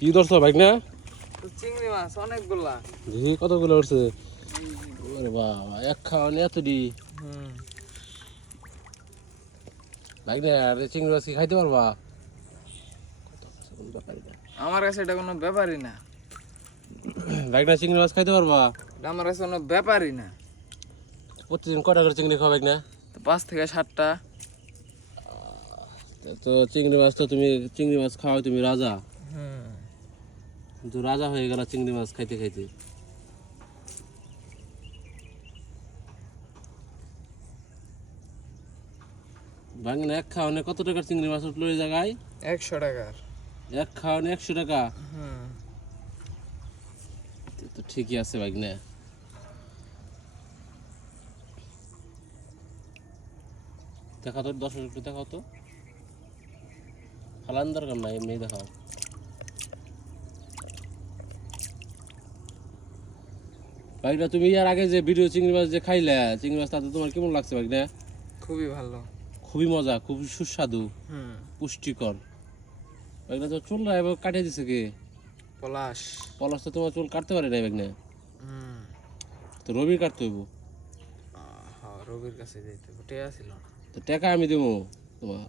কি ধরছো বাইক না চিংড়ি মাছ অনেকগুলা। দেখি কতগুলো উঠছে? ওরে বাবা এক খাওয়ানি এত দি হুম। না আর চিংড়ি মাছ কি খাইতে পারবা। আমার কাছে এটা কোনো ব্যাপারই না। বাইক না চিংড়ি মাছ খাইতে পারবা? আমার কাছে কোনো ব্যাপারই না। প্রতিদিন কটা করে চিংড়ি খাওয়া না তো পাঁচ থেকে সাতটা। তো চিংড়ি মাছ তো তুমি চিংড়ি মাছ খাওয়াই তুমি রাজা। হুম। কিন্তু রাজা হয়ে গেল চিংড়ি মাছ খাইতে খাইতে। বাংলা এক খাওয়ানে কত টাকার চিংড়ি মাছ উঠল এই জায়গায়? একশো টাকার। এক খাওয়ানে একশো টাকা? তো তো ঠিকই আছে বাগনা দেখা তো দশ একটু দেখাও তো। ফালান দরকার নাই এমনি দেখাও। বাগনা তুমি ইয়ার আগে যে ভিডিও চিংড়ি মাছ যে খাইলে চিংড়ি মাছ তাতে তোমার কেমন লাগছে বাগনা খুবই ভালো। খুবই মজা খুবই সুস্বাদু হুম। পুষ্টিকর। বাগনা তো চুল এবার কাটিয়ে দিছে কে? পলাশ। পলাশ তো তোমার চুল কাটতে পারে নাই হুম। তো রবির কাটতে হইব? রবির কাছে আসছিল না। তো টাকা আমি দেবো তোমার।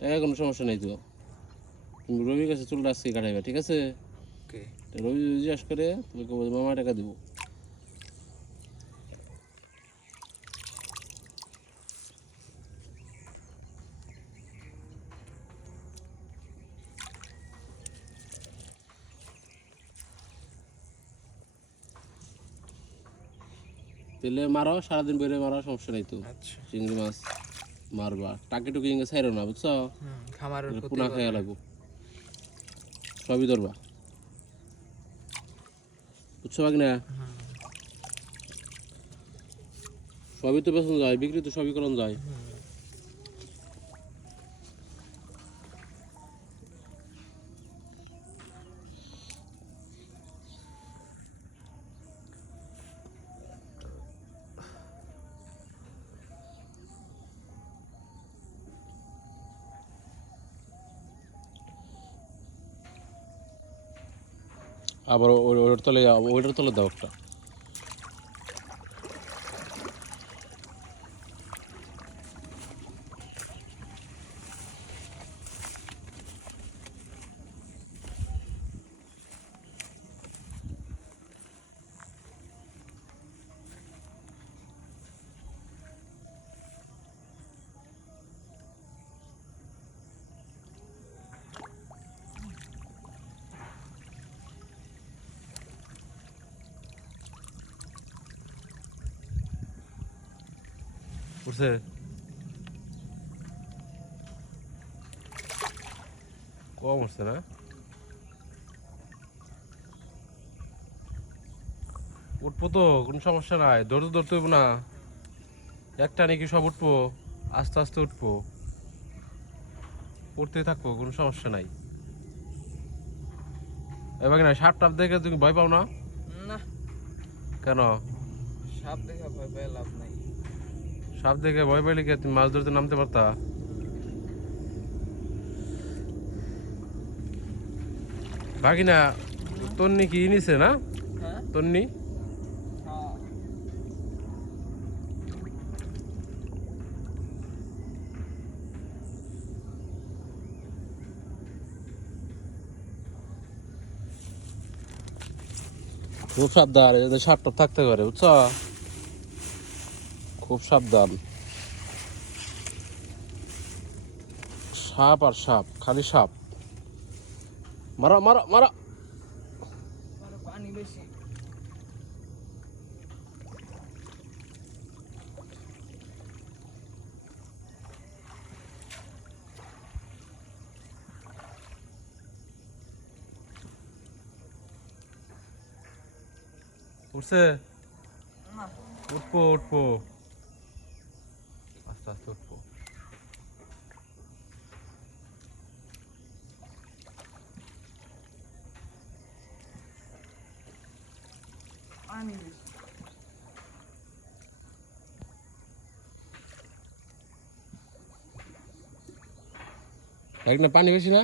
টাকা কোনো সমস্যা নাই তো। তুমি রবির কাছে চুলটা আজকে কাটাইবা ঠিক আছে? ওকে। তো রবি জিজ্ঞাসা করে তুমি কবো মামা টাকা দেবো। তেলে মারো সারাদিন বেরে মারো সমস্যা নাই তো। আচ্ছা। চিংড়ি মাছ মারবা। টাকি টুকি ইঙ্গে ছাইরো না বুঝছ? খামারের ক্ষতি পুনা। খাইয়া লাগবো। সবই ধরবা। বুঝছ বাকি না সবই তো বেসন যায় বিক্রি তো সবই করন যায়। അപ്പോൾ ഓരോരുത്തരുടെ ഓരോരുത്തരുടെ ഡോക്ടർ উঠছে কম উঠছে না উঠবো তো কোনো সমস্যা নাই। ধরতে ধরতে হইব না। একটা নাকি সব উঠবো আস্তে আস্তে উঠবো। উঠতে থাকব কোনো সমস্যা নাই। এবার না সাপ টাপ দেখে তুমি ভয় পাও না। কেন? সাপ দেখা ভয় পেয়ে লাভ নাই। সাপ দেখে ভয় পাইলে কি তুমি মাছ ধরতে নামতে পারতা? বাকি না তন্নি কি নিছে না? হ্যাঁ। তন্নি? হ্যাঁ খুব সাবধান এদের সাপ টাপ থাকতে পারে বুঝছ? খুব সাবধান। সাপ আর সাপ খালি সাপ। মারো মারো মারো। আরে পানি বেশি উঠছে? না। উঠবো। উঠবো আস্তে আস্তে উঠবো পানি বেশি এক না পানি বেশি না